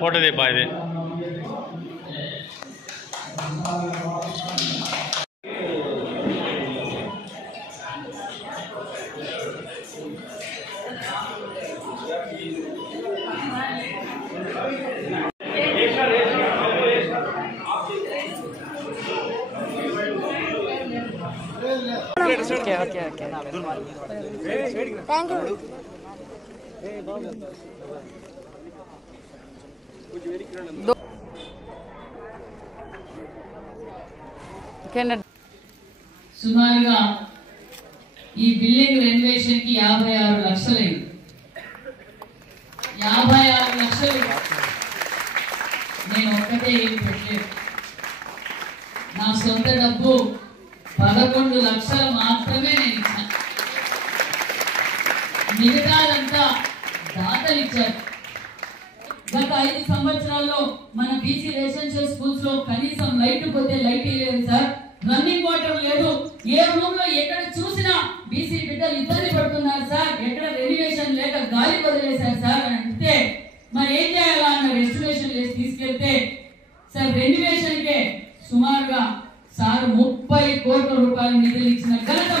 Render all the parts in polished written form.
Photo दे पाए थे Okay. Thank you. సుమారుగా ఈ బిల్డింగ్ రెనోవేషన్ కి 56 లక్షలైంది. 56 లక్షలు నేను ఒక్కటే ఏం పెట్టలేదు. నా సొంత డబ్బు 11 లక్షలు మాత్రమే నేను ఇచ్చాను. మిగతాదంతా దాతలు ఇచ్చారు. గత 5 సంవత్సరాల్లో మన బీసీ రెసిడెన్షియల్ స్కూల్స్ లో కనీసం లైట్ పోతే లైట్ లేదు సార్, రన్నింగ్ వాటర్ లేదు, ఏ రూమ్ లో ఎక్కడ చూసినా బీసీ బిడ్డలు ఇబ్బంది పడుతున్నారు సార్, ఎక్కడ రెనోవేషన్ లేక గాలి వదిలేశారు సార్ అని అంటే మరి ఏం చేయాలా అన్న ఎస్టిమేషన్ చేసి తీసుకెళ్తే సార్ రెనోవేషన్ కే సుమారుగా సార్ 30 కోట్ల రూపాయలు నిధులు ఇచ్చిన ఘనత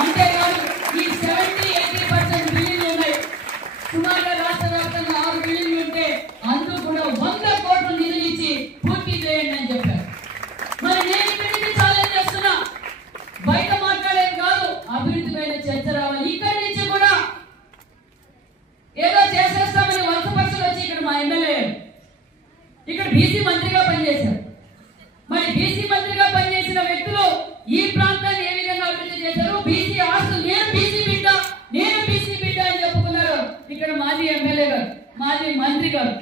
అంతేకాదు ఈ 70-80% బిల్డింగ్లు ఉన్నాయి. సుమారుగా రాష్ట్ర వ్యాప్తంగా 6 బిల్డింగ్లు ఉంటే అందులో కూడా 100 కోట్లు నిధులు ఇచ్చి పూర్తి చేయండి అని చెప్పారు. మరి నేను ఇక్కడి నుంచి ఛాలెంజ్ చేస్తున్నా, బయట మాట్లాడేది కాదు, అభివృద్ధి పైన చర్చ రావాలి. ఇక్కడి నుంచి కూడా ఏదో చేసేస్తామని వలసపక్షులు వచ్చి ఇక్కడ మా ఎమ్మెల్యే ఇక్కడ బీసీ మంత్రిగా పనిచేశారు. మరి బీసీ మంత్రిగా పనిచేసిన వ్యక్తులు ఈ ప్రాంతాన్ని ఏ విధంగా అభివృద్ధి చేశారు? బీసీ ఆస్తులు నేను బీసీ బిడ్డ అని చెప్పుకున్నారు ఇక్కడ మాజీ ఎమ్మెల్యే గారు, మాజీ మంత్రి గారు.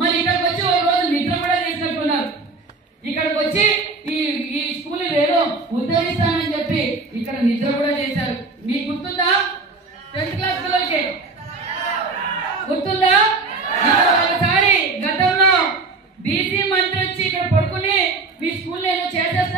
మరి ఇక్కడికి వచ్చి ఒక రోజు నిద్ర కూడా చేసినట్టున్నారు. ఇక్కడికి వచ్చి ఈ స్కూల్ ఏదో ఉద్ధరిస్తానని చెప్పి ఇక్కడ నిద్ర కూడా చేశారు. మీకు గుర్తుందా? 10th క్లాస్ పిల్లలకి గుర్తుందా? ఒకసారి గతంలో బీసీ మంత్రి వచ్చి ఇక్కడ పడుకుని మీ స్కూల్ ఏదో చేసేస్తా